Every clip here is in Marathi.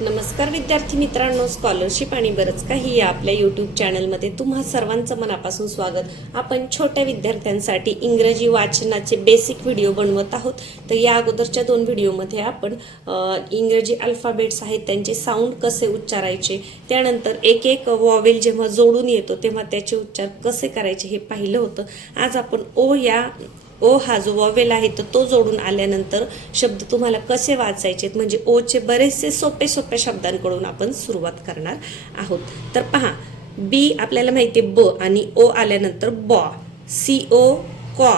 नमस्कार विद्यार्थी मित्रांनो, स्कॉलरशिप आणि बरंच काही या आपल्या यूट्यूब चॅनलमध्ये तुम्हा सर्वांचं मनापासून स्वागत. आपण छोट्या विद्यार्थ्यांसाठी इंग्रजी वाचनाचे बेसिक व्हिडिओ बनवत आहोत. तर या अगोदरच्या 2 व्हिडिओमध्ये आपण इंग्रजी अल्फाबेट्स आहेत त्यांचे साऊंड कसे उच्चारायचे, त्यानंतर एक एक वॉवेल जेव्हा जोडून येतो तेव्हा त्याचे उच्चार कसे करायचे हे पाहिलं होतं. आज आपण ओ हा जो वॉवेल आहे तर तो जोडून आल्यानंतर शब्द तुम्हाला कसे वाचायचे म्हणजे ओचे बरेचसे सोपे शब्दांकडून आपण सुरुवात करणार आहोत. तर पहा, बी आपल्याला माहिती आहे ब आणि ओ आल्यानंतर बॉ, सी ओ कॉ,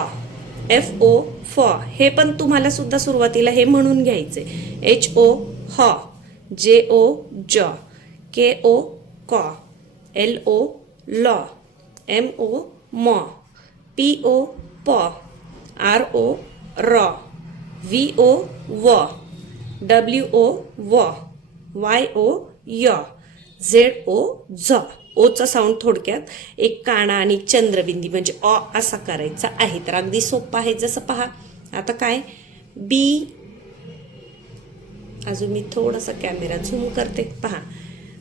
एफ ओ फॉ. हे पण तुम्हाला सुद्धा सुरुवातीला हे म्हणून घ्यायचे. एच ओ हॉ, जे ओ जॉ, के ओ कॉ, एल ओ लॉ, एम ओ मॉ, पी ओ पॉ, आर ओ रॉ, व्ही ओ वॉ, डब्ल्यू ओ वॉ, वाय ओ यॉ, झेड ओ झॉ. ओचा साऊंड थोडक्यात एक काना आणि चंद्रबिंदी म्हणजे ऑ असा करायचा आहे. तर अगदी सोपं आहे. जसं पहा आता काय बी, अजून मी थोडासा कॅमेरा झूम करते. पहा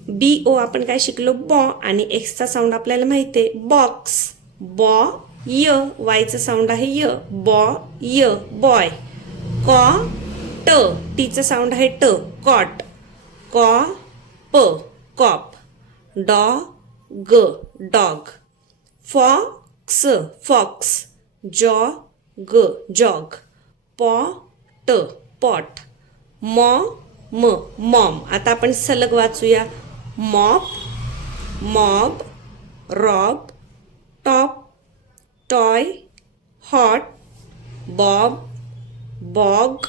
बी ओ आपण काय शिकलो बॉ आणि एक्सचा साऊंड आपल्याला माहिती आहे बॉक्स, बॉ य, वायचं साऊंड आहे य, बॉ य बॉय, कॉ ट, टीचं साऊंड आहे ट कॉट, कॉ प कॉप, डॉ ग डॉग, फॉक्स फॉक्स, जॉ ग जॉग, पॉ ट पॉट, मॉ म मॉम. आता आपण सलग वाचूया. Mop, mob, rob, top, toy, hot, bob, bog,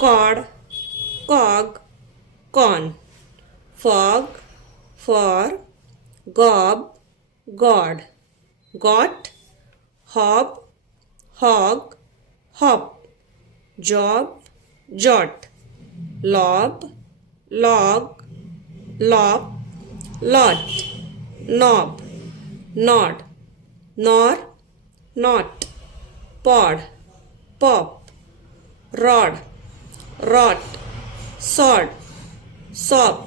cod, cog, con, fog, for, gob, god, got, hob, hog, hop, job, jot, lob, log, lop, lot, knob, nod, nor, not, pod, pop, rod, rot, sod, sop,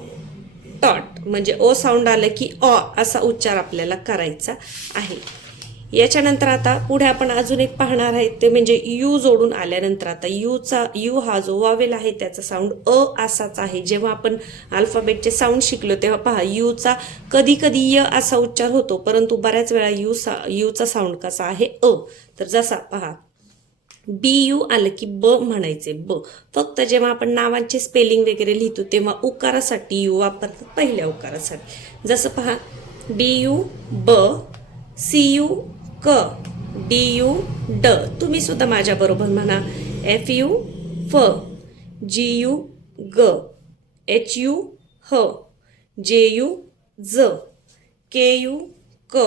tot. म्हणजे ओ साऊंड आलं की ऑ असा उच्चार आपल्याला करायचा आहे. याच्यानंतर आता पुढे आपण अजून एक पाहणार आहे ते म्हणजे यू जोडून आल्यानंतर आता यू हा जो वॉवेल आहे त्याचा साऊंड अ असाच आहे. जेव्हा आपण अल्फाबेटचे साऊंड शिकलो तेव्हा पहा यूचा कधी कधी य असा उच्चार होतो, परंतु बऱ्याच वेळा यूचा साऊंड कसा आहे अ. तर जसा पहा बी यू आलं की ब म्हणायचे ब. फक्त जेव्हा आपण नावांचे स्पेलिंग वगैरे लिहितो तेव्हा उकारासाठी यू वापरतात, पहिल्या उकारासाठी. जसं पहा बी यू ब, सी यू क, डी यू ड. तुम्ही सुद्धा माझ्या बरोबर म्हणा. एफ यू फ, जी यू ग, एच यू ह, जे यू ज, के यू क,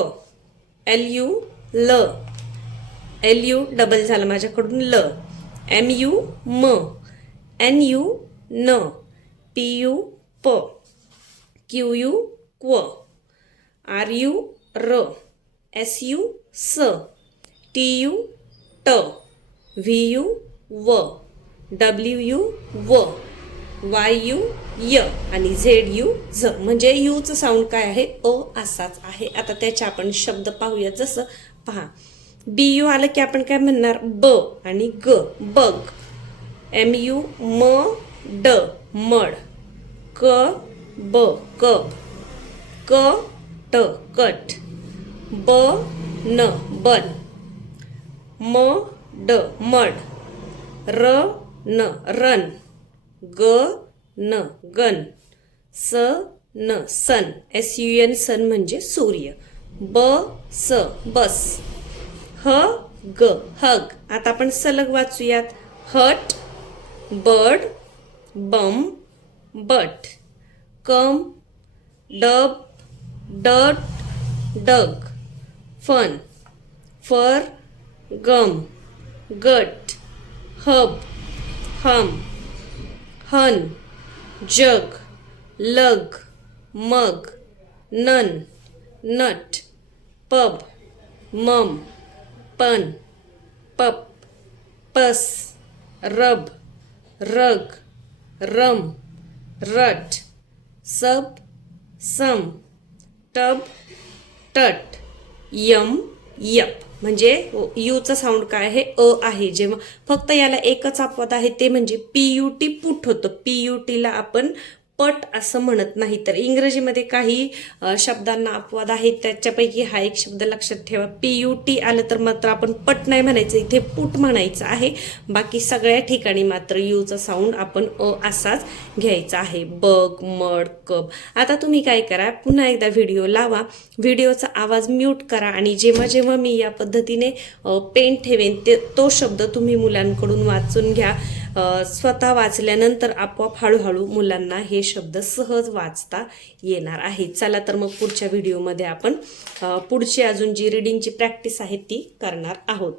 एल यू ल, एल यू डबल झालं माझ्याकडून ल, एम यू म, एन यू न, पी यू प, क्यू यू क्व, आर यू र, एस यू स, टी यू ट, व्ही यू व, डब्ल्यू यू व, वाय यू य आणि झेड यू झ. म्हणजे यूचं साऊंड काय आहे अ असाच आहे. आता त्याचे आपण शब्द पाहूया. जसं पहा बी यू आलं की आपण काय म्हणणार ब आणि ग बग, एम यू म ड मड, क ब कब, क ट कट, ब न बन, म ड मड, र न रन, ग न गन, स न सन, एस यू एन सन म्हणजे सूर्य, ब स बस, ह ग हग. आता आपण सलग वाचूयात. Hut, bird, bum, but, come, dub, dut, dug, fun, fur, gum, gut, hub, हम, हन, जग, लग, मग, नन, नट, पब, मम, पन, पप, पस, रब, रग, रम, रट, सब, सम, टब, टट, यम, यप. म्हणजे यूचा साऊंड काय आहे? अ आहे. जेव्हा फक्त याला एकच अपवाद आहे ते म्हणजे पीयूटी पुट होतं. पीयूटीला आपण पट असं म्हणत नाही. तर इंग्रजीमध्ये काही शब्दांना अपवाद आहेत, त्याच्यापैकी हा एक शब्द लक्षात ठेवा. पीयूटी आलं तर मात्र आपण पट नाही म्हणायचं, इथे पुट म्हणायचं आहे. बाकी सगळ्या ठिकाणी मात्र यूचा साऊंड आपण अ असाच घ्यायचा आहे. बग, मड, कप. आता तुम्ही काय करा, पुन्हा एकदा व्हिडिओ लावा, व्हिडिओचा आवाज म्यूट करा आणि जेव्हा जेव्हा मी या पद्धतीने पेन ठेवेन तो शब्द तुम्ही मुलांकडून वाचून घ्या. स्वतः वाचल्यानंतर आपोआप हळूहळू मुलांना हे शब्द सहज वाचता येणार आहे. चला तर मग पुढच्या व्हिडिओमध्ये आपण पुढची अजून जी रीडिंगची प्रॅक्टिस आहे ती करणार आहोत.